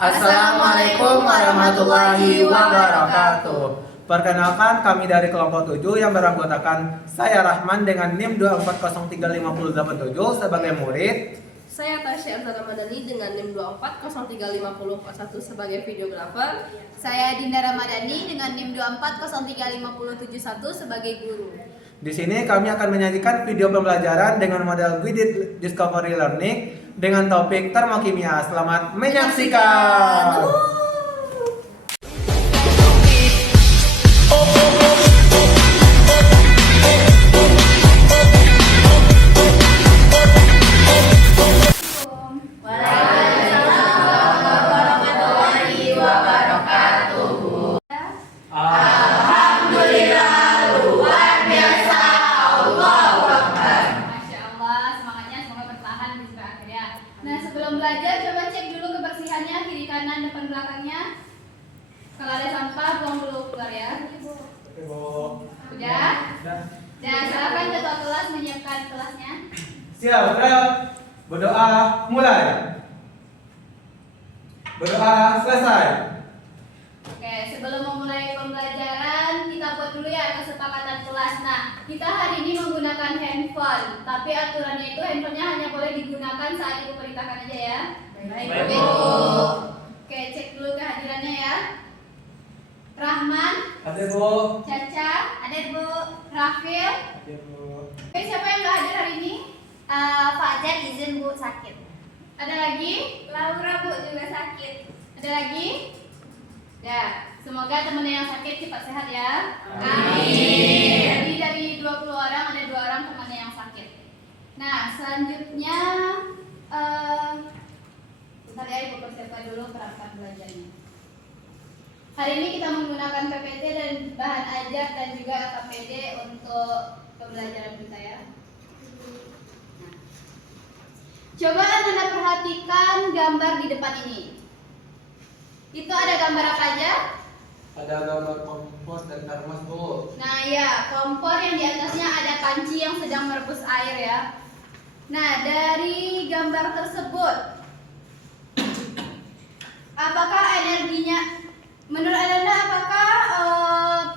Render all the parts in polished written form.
Assalamualaikum warahmatullahi wabarakatuh. Perkenalkan, kami dari kelompok 7 yang beranggotakan saya Rahman dengan NIM 240355087 sebagai murid. Saya Tasya Antara Madani dengan NIM 240355041 sebagai videografer. Saya Dinda Ramadhani dengan NIM 240355071 sebagai guru. Di sini kami akan menyajikan video pembelajaran dengan model guided discovery learning dengan topik termokimia. Selamat menyaksikan. Nah, sebelum belajar coba cek dulu kebersihannya, kiri kanan depan belakangnya. Kalau ada sampah buang dulu keluar ya. Udah? Dan silakan ketua kelas menyiapkan kelasnya. Siap, Rel. Berdoa mulai. Berdoa selesai. Oke, sebelum memulai pembelajaran kita buat dulu ya kesepakatan kelas. Nah, kita hari ini menggunakan handphone, tapi aturannya itu handphonenya hanya boleh digunakan saat ibu perintahkan aja ya. Baik, Bu. Oke, cek dulu kehadirannya ya. Rahman, Ada Bu. Caca, ada Bu. Rafil. Ada Bu. Oke, siapa yang nggak hadir hari ini? Fajar izin Bu sakit. Ada lagi? Laura Bu juga sakit. Ada lagi? Ya, semoga temennya yang sakit cepat sehat ya. Amin. Jadi dari 20 orang ada 2 orang temannya yang sakit. Nah, selanjutnya bentar ya Ibu persiapkan dulu perangkat belajarnya. Hari ini kita menggunakan PPT dan bahan ajar dan juga KPD untuk pembelajaran kita ya. Nah, coba Anda perhatikan gambar di depan ini. Itu ada gambar apa aja? Ada gambar kompos dan termos Bu. Nah ya, kompor yang di atasnya ada panci yang sedang merebus air ya. Nah, dari gambar tersebut, apakah energinya, menurut Anda apakah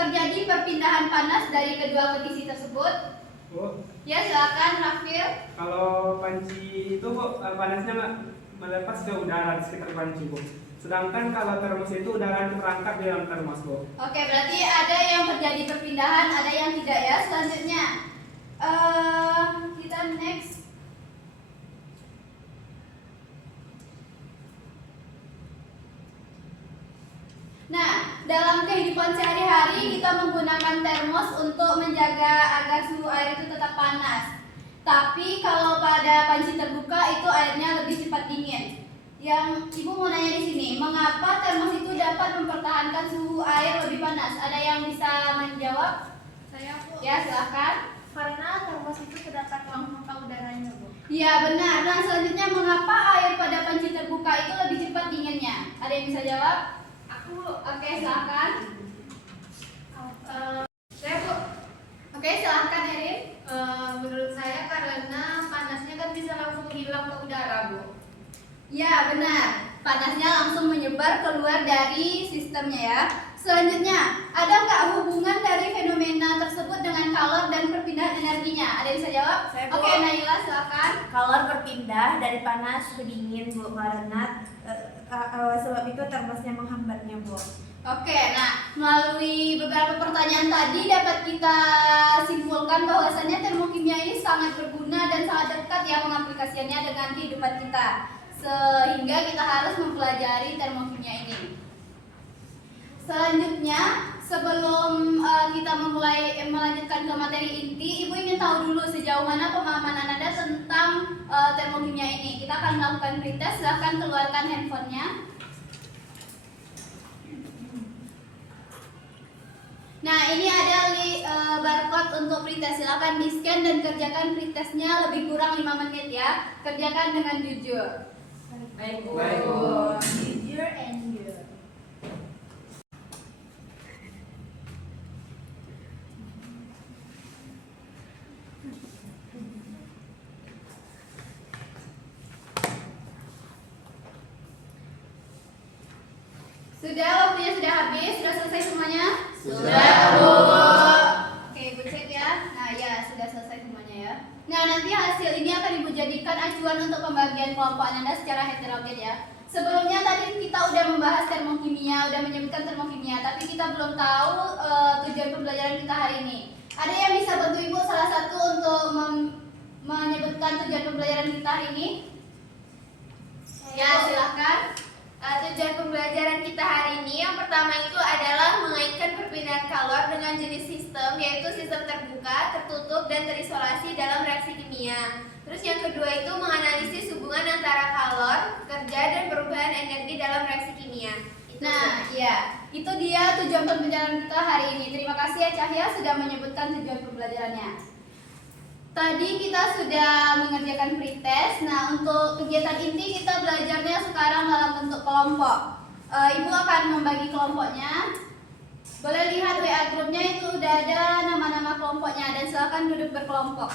terjadi perpindahan panas dari kedua kondisi tersebut? Bu, Ya, silakan Rafil. kalau panci itu Bu, panasnya melepas ke udara di sekitar panci Bu. Sedangkan kalau termos itu udara terangkap di dalam termos Bu. Oke, berarti ada yang terjadi perpindahan, ada yang tidak ya. Selanjutnya, kita next. Nah, dalam kehidupan sehari-hari kita menggunakan termos untuk menjaga agar suhu air itu tetap panas. Tapi kalau pada panci terbuka itu airnya lebih cepat dingin. Yang Ibu mau nanya di sini, mengapa termos itu dapat mempertahankan suhu air lebih panas? Ada yang bisa menjawab? Saya Bu. Ya, silakan. Karena termos itu terdapat ruang hampa udaranya Bu. Iya, benar. Nah, selanjutnya mengapa air pada panci terbuka itu lebih cepat dinginnya? Ada yang bisa jawab? Aku Oke, silakan. saya Bu. Oke, silakan Erin. Menurut saya karena panasnya kan bisa langsung hilang ke udara Bu. Ya, benar. Panasnya langsung menyebar keluar dari sistemnya ya. Selanjutnya, ada nggak hubungan dari fenomena tersebut dengan kalor dan perpindahan energinya? Ada yang bisa jawab? Saya, Bu. Oke, Naila, silakan. Kalor berpindah dari panas ke dingin Bu karena sebab itu termosnya menghambatnya Bu. Oke, nah melalui beberapa pertanyaan tadi dapat kita simpulkan bahwasannya termokimia ini sangat berguna dan sangat dekat ya pengaplikasiannya dengan kehidupan kita. Sehingga kita harus mempelajari termokimia ini. Selanjutnya, sebelum kita memulai melanjutkan ke materi inti, Ibu ingin tahu dulu sejauh mana pemahaman Anda tentang termokimia ini. Kita akan melakukan pretest, silahkan keluarkan handphonenya. Nah, ini ada barcode untuk pretest. Silakan di-scan dan kerjakan pretestnya lebih kurang 5 menit ya. Kerjakan dengan jujur. Baik, Bu. Baik, Bu. Jujur and you. Sudah, waktunya sudah habis, sudah selesai semuanya? Sudah, Bu. Oke, Ibu cek ya. Nah, ya, sudah selesai semuanya ya. Nah, nanti hasil ini akan Ibu jadikan acuan untuk pembagian kelompok Anda secara heterogen ya. Sebelumnya tadi kita udah membahas termokimia, udah menyebutkan termokimia, tapi kita belum tahu tujuan pembelajaran kita hari ini. Ada yang bisa bantu Ibu salah satu untuk menyebutkan tujuan pembelajaran kita hari ini? Ya, silahkan. Tujuan pembelajaran kita hari ini yang pertama itu adalah mengaitkan perpindahan kalor dengan jenis sistem, yaitu sistem terbuka, tertutup, dan terisolasi dalam reaksi kimia. Terus yang kedua itu menganalisis hubungan antara kalor, kerja, dan perubahan energi dalam reaksi kimia. Nah, ya, itu dia tujuan pembelajaran kita hari ini. Terima kasih ya Cahya sudah menyebutkan tujuan pembelajarannya. Tadi kita sudah mengerjakan pretest. Nah, untuk kegiatan inti kita belajarnya sekarang dalam bentuk kelompok. Ibu akan membagi kelompoknya. Boleh lihat WA grupnya itu udah ada nama-nama kelompoknya dan silakan duduk berkelompok.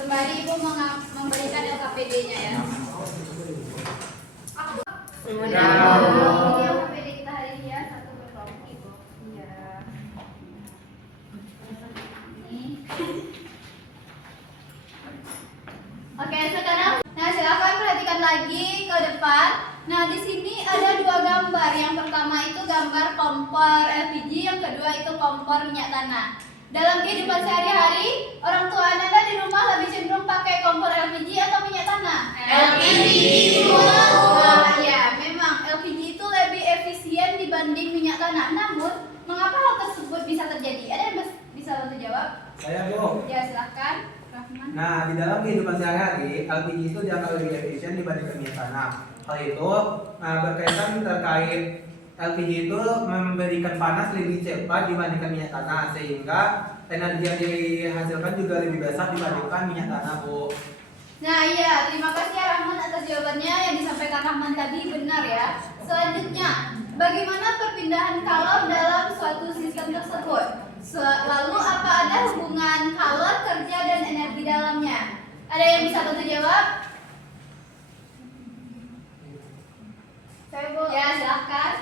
Sembari Ibu memberikan LKPD-nya ya. Ini LKPD kita hari ini ya, satu berkelompok Ibu. Iya. Ini. Oke, sekarang silakan perhatikan lagi ke depan. Nah, di sini ada dua gambar. Yang pertama itu gambar kompor LPG, yang kedua itu kompor minyak tanah. Dalam kehidupan sehari-hari, orang tua Anda di rumah lebih cenderung pakai kompor LPG atau minyak tanah? LPG. Nah, ya, memang LPG itu lebih efisien dibanding minyak tanah. Namun, mengapa hal tersebut bisa terjadi? Ada yang bisa bantu jawab? Saya, Bu. Ya, silakan. Rahman. Nah, di dalam kehidupan sehari-hari, LPG itu dianggap lebih efisien dibandingkan minyak tanah. Hal itu berkaitan terkait LPG itu memberikan panas lebih cepat dibandingkan minyak tanah, sehingga energi yang dihasilkan juga lebih besar dibandingkan minyak tanah, Bu. Nah, iya, terima kasih ya Rahman atas jawabannya yang disampaikan Rahman tadi benar ya. Selanjutnya, bagaimana perpindahan kalor dalam suatu sistem tersebut? Lalu apa ada hubungan kalor, kerja, dan energi dalamnya? Ada yang bisa bantu jawab? Saya Bu. Ya, silahkan.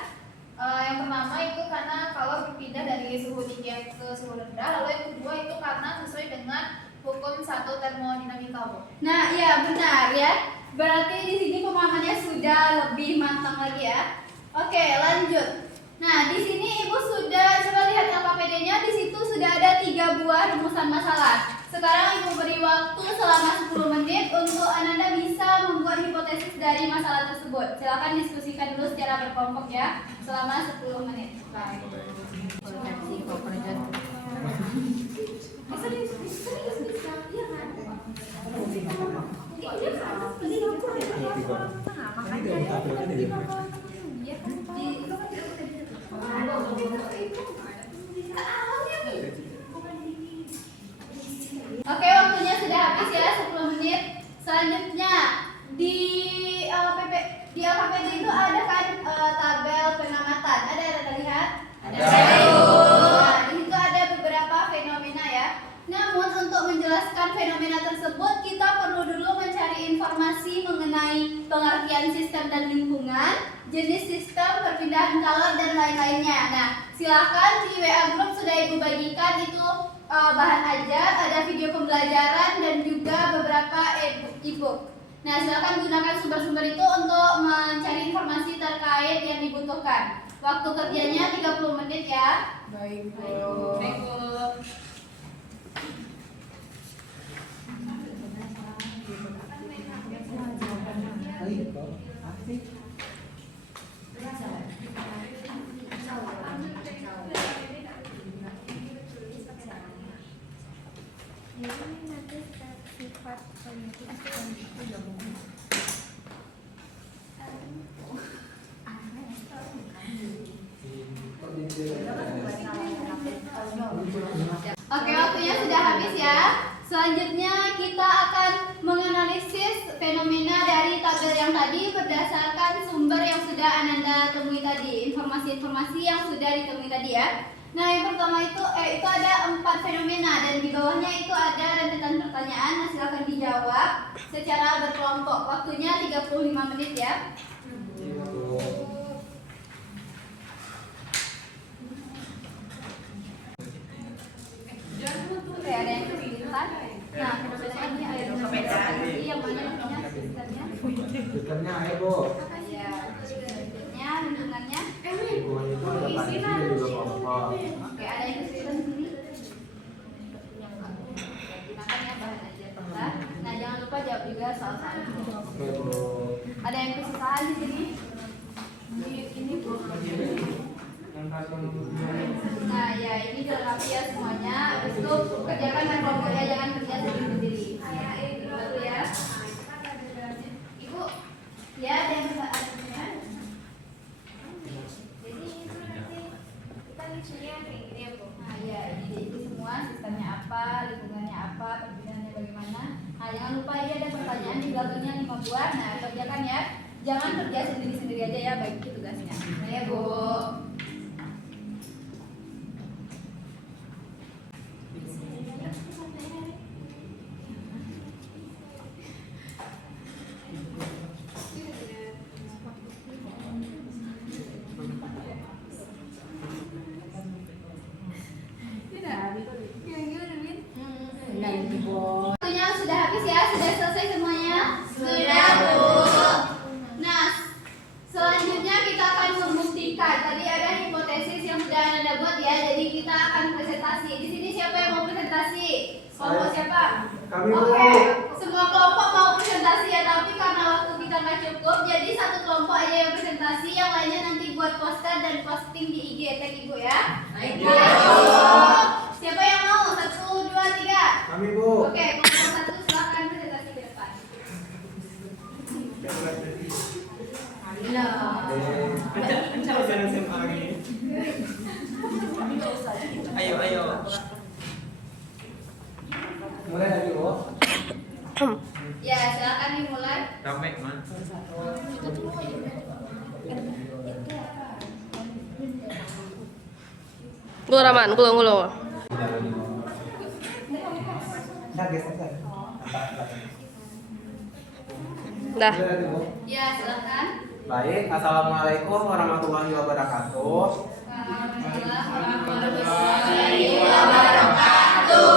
Yang pertama itu karena kalor berpindah dari suhu tinggi ke suhu rendah, lalu yang kedua itu karena sesuai dengan hukum satu termodinamika, Bu. Nah, iya benar ya. Berarti di sini pemahamannya sudah lebih matang lagi ya. Oke, lanjut. Nah, di sini Ibu sudah coba lihat LKPD-nya. Di situ sudah ada 3 buah rumusan masalah. Sekarang Ibu beri waktu selama 10 menit untuk Ananda bisa membuat hipotesis dari masalah tersebut. Silakan diskusikan dulu secara berkelompok ya, selama 10 menit. Oke, waktunya sudah habis ya, 10 menit. Selanjutnya di LKPD itu ada kan tabel pengamatan. Ada lihat? Ada. Nah, di situ ada beberapa fenomena ya. Namun untuk menjelaskan fenomena tersebut kita perlu dulu mencari informasi mengenai pengertian sistem dan lingkungan, jenis sistem, perpindahan kalor dan lain-lainnya. Nah, silakan di WA group sudah Ibu bagikan itu bahan ajar, ada video pembelajaran dan juga beberapa e-book. Nah, silakan gunakan sumber-sumber itu untuk mencari informasi terkait yang dibutuhkan. Waktu kerjanya 30 menit ya. Baik, Bu. Baik, Bu. Oke, waktunya sudah habis ya. Selanjutnya kita akan menganalisis fenomena dari tabel yang tadi berdasarkan sumber yang sudah Ananda temui tadi, informasi-informasi yang sudah ditemui tadi ya. Nah, yang pertama itu ada 4 fenomena dan di bawahnya itu ada rentetan pertanyaan. Nah, silakan dijawab secara berkelompok. Waktunya 35 menit ya. di sini. Ini Bu. Yang karton itu. Nah, ya ini dilengkapi ya semuanya. Habis itu kerjakan dengan kelompoknya, jangan kerja sendiri-sendiri. Ya, itu dulu ya. Ibu, ya dan pertanyaannya. Jadi itu nanti kita lucunya kayak gini ya Bu. Nah, ya ini diisi semua sistemnya apa, lingkungannya apa, perbedaan bagaimana. Nah, jangan lupa ini ada pertanyaan di belakangnya 5 buah. Nah, kerjakan ya. Jangan kerja sendiri-sendiri aja ya, bagi tugasnya. Ya Bu. Waktunya sudah habis ya, sudah selesai semuanya? Sudah, Bu. Nah, selanjutnya kita akan membuktikan. Tadi ada hipotesis yang sudah Anda buat ya, jadi kita akan presentasi. Di sini siapa yang mau presentasi? Kelompok siapa? Kami, Bu. Oke, semua kelompok mau presentasi ya, tapi karena waktu kita nggak cukup, jadi satu kelompok aja yang presentasi, yang lainnya nanti buat poster dan posting di IG tag Ibu ya. Baik, Bu. Siapa yang mau? 1, 2, 3. Kami, Bu. Oke, kelompok 1 silakan presentasi ke depan. Ancam jangan SMA lagi. Ayo. Mulai lagi, Bu. Ya, silakan dimulai. Rame man. Gulung Raman, gulung. Nah, geser. Dah. Mulai lagi, Bu. Ya, silakan. Baik, assalamualaikum warahmatullahi wabarakatuh. Warahmatullahi wabarakatuh.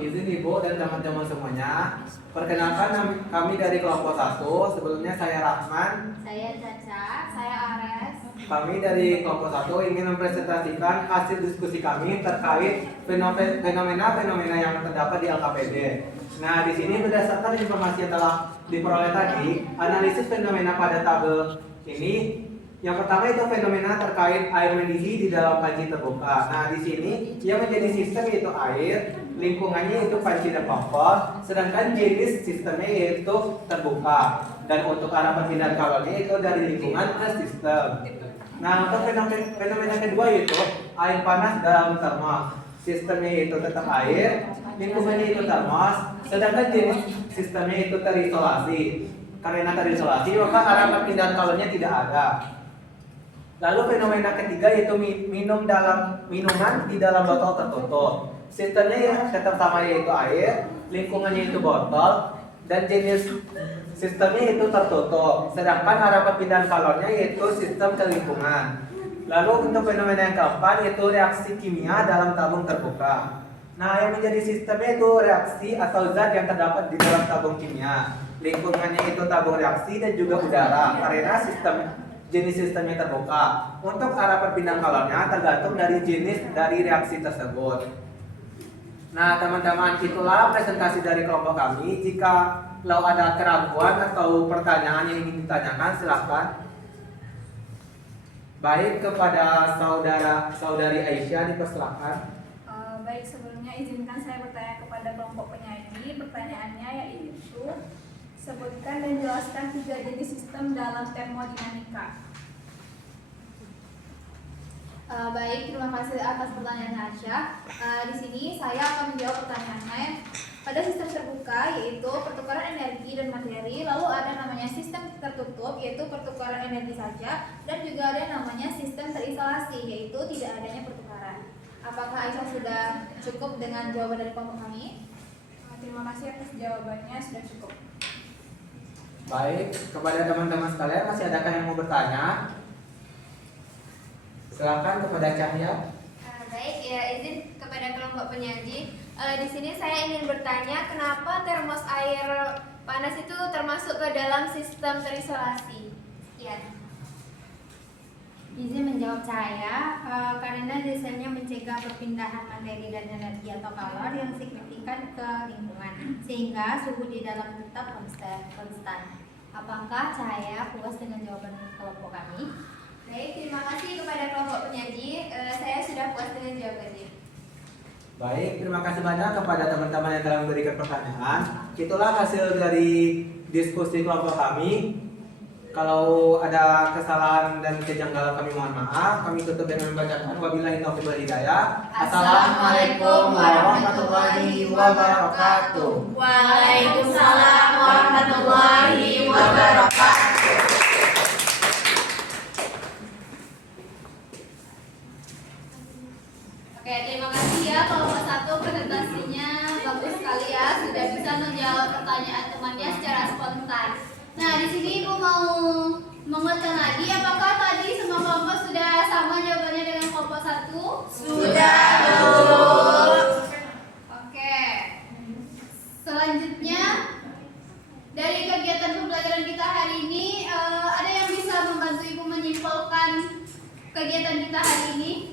Izin Ibu dan teman-teman semuanya, perkenalkan kami dari kelompok 1. Sebelumnya saya Rahman. Saya Caca, saya Ares. Kami dari kelompok 1 ingin mempresentasikan hasil diskusi kami terkait fenomena-fenomena yang terdapat di LKPD. Nah, di sini berdasarkan informasi yang telah diperoleh tadi, analisis fenomena pada tabel ini, yang pertama itu fenomena terkait air mendidih di dalam panci terbuka. Nah, di sini yang menjadi sistem yaitu air, lingkungannya itu panci dan kompor, sedangkan jenis sistemnya yaitu terbuka. Dan untuk arah perpindahan kalornya itu dari lingkungan ke sistem. Nah, untuk fenomena kedua yaitu air panas dalam termos. Sistemnya itu tetap air, lingkungannya itu termos, sedangkan jenis sistemnya itu terisolasi. Karena terisolasi, maka arah perpindahan kalornya tidak ada. Lalu fenomena ketiga yaitu minuman di dalam botol tertutup. Sistemnya ya tetap sama yaitu air, lingkungannya itu botol, dan jenis sistemnya itu tertutup. Sedangkan arah perpindahan kalornya yaitu sistem ke lingkungan. Lalu untuk fenomena yang keempat yaitu reaksi kimia dalam tabung terbuka. Nah, yang menjadi sistemnya itu reaksi atau zat yang terdapat di dalam tabung kimia. Lingkungannya itu tabung reaksi dan juga udara karena jenis sistemnya terbuka. Untuk arah perpindahan kalornya tergantung dari jenis dari reaksi tersebut. Nah, teman-teman, itulah presentasi dari kelompok kami. Jika kalau ada keraguan atau pertanyaan yang ingin ditanyakan, silahkan. Baik, kepada saudari Aisyah dipersilakan. Baik, sebelumnya izinkan saya bertanya kepada kelompok penyaji. Pertanyaannya yaitu sebutkan dan jelaskan 3 jenis sistem dalam termodinamika. Baik, terima kasih atas pertanyaan Aisyah. Di sini saya akan menjawab pertanyaannya. Pada sistem terbuka yaitu pertukaran energi dan materi, lalu ada namanya sistem tertutup yaitu pertukaran energi saja, dan juga ada namanya sistem terisolasi yaitu tidak adanya pertukaran. Apakah Aisyah sudah cukup dengan jawaban dari kelompok kami? Terima kasih atas jawabannya, sudah cukup. Baik, kepada teman-teman sekalian, masih adakah yang mau bertanya? Silakan kepada Cahya. Baik, ya izin kepada kelompok penyaji. Di sini saya ingin bertanya kenapa termos air panas itu termasuk ke dalam sistem terisolasi. Sekian. Izin menjawab saya, karena desainnya mencegah perpindahan materi dan energi atau kalor yang signifikan ke lingkungan, sehingga suhu di dalam tetap konstan. Apakah Cahaya puas dengan jawaban kelompok kami? Baik, terima kasih kepada kelompok penyaji. Saya sudah puas dengan jawabannya. Baik, terima kasih banyak kepada teman-teman yang telah memberikan pertanyaan. Itulah hasil dari diskusi kelompok kami. Kalau ada kesalahan dan kejanggalan kami mohon maaf. Kami tutup dengan membacakan wabillahi taufiq wal hidayah. Assalamualaikum warahmatullahi wabarakatuh. Waalaikumsalam warahmatullahi wabarakatuh. Oke, terima kasih ya kelompok 1, presentasinya bagus sekali ya, sudah bisa menjawab pertanyaan temannya secara spontan. Nah, di sini Ibu mau menguatkan lagi, apakah tadi semua kelompok sudah sama jawabannya dengan kelompok 1? Sudah, Bu. Oke. Selanjutnya dari kegiatan pembelajaran kita hari ini, ada yang bisa membantu Ibu menyimpulkan kegiatan kita hari ini?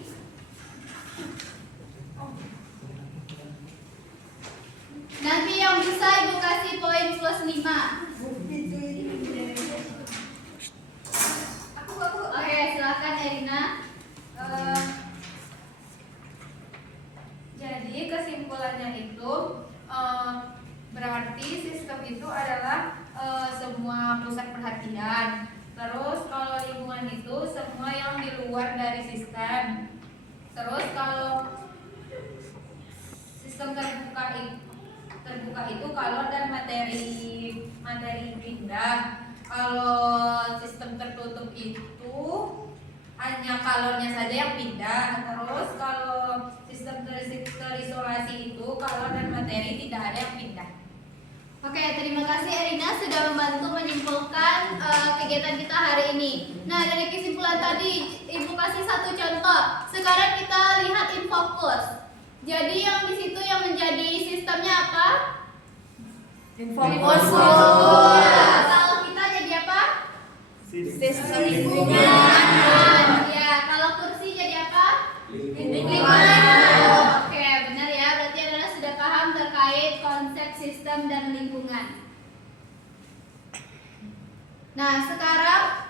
Nanti yang bisa Ibu kasih poin plus 5. Oke, silakan Erina. Jadi kesimpulannya itu berarti sistem itu adalah semua pusat perhatian. Terus kalau lingkungan itu semua yang di luar dari sistem. Terus kalau sistem terbuka itu kalor dan materi pindah. Kalau sistem tertutup itu hanya kalornya saja yang pindah. Terus kalau sistem terisolasi itu kalor dan materi tidak ada yang pindah. Oke, terima kasih Erina sudah membantu menyimpulkan kegiatan kita hari ini. Nah, dari kesimpulan tadi Ibu kasih satu contoh. Sekarang kita lihat InfoKurs. Jadi yang di situ yang menjadi sistemnya apa? InfoKurs. Ya, kalau kita jadi apa? Sistem lingkungan. Ya, kalau kursi jadi apa? Lingkungan. Oke, benar ya. Berarti adalah sudah paham terkait konsep sistem dan lingkungan. Nah, sekarang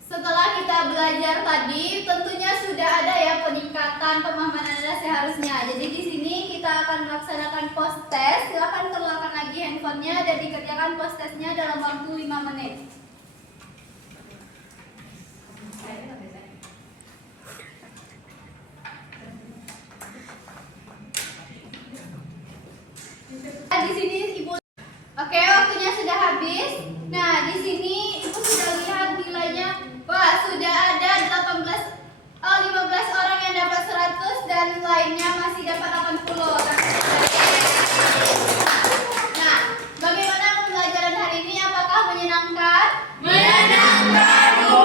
setelah kita belajar tadi, tentunya sudah ada ya peningkatan pemahaman Anda seharusnya. Jadi di sini kita akan melaksanakan post test. Silakan keluarkan lagi handphonenya dan dikerjakan post testnya dalam waktu 5 menit. Di sini Ibu. Oke, waktunya sudah habis. Nah, di sini Ibu sudah lihat nilainya. Wah, sudah ada 15 orang yang dapat 100 dan lainnya masih dapat 80. Nah, bagaimana pembelajaran hari ini? Apakah menyenangkan? Menyenangkan, Bu.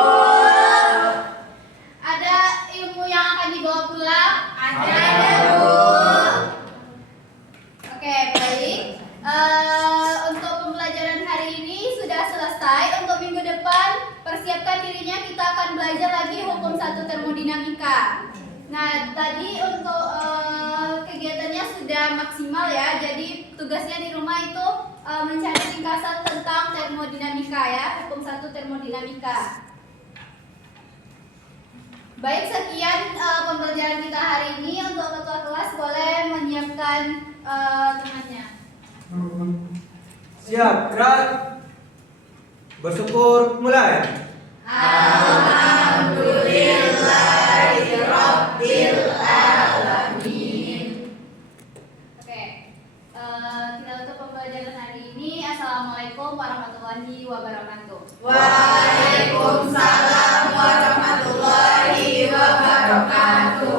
Ada ilmu yang akan dibawa pulang? Ada, Bu. Oke, baik. Untuk pembelajaran hari ini sudah selesai. Untuk minggu depan persiapkan dirinya, kita akan belajar lagi hukum 1 termodinamika. Nah, tadi untuk kegiatannya sudah maksimal ya. Jadi tugasnya di rumah itu mencari ringkasan tentang termodinamika ya, hukum 1 termodinamika. Baik, sekian pembelajaran kita hari ini. Untuk ketua kelas boleh menyiapkan temannya. Siap, gerak. Bersyukur, mulai. Alhamdulillahirabbil alamin. Oke, kita tutup pembelajaran hari ini. Assalamualaikum warahmatullahi wabarakatuh. Waalaikumsalam warahmatullahi wabarakatuh.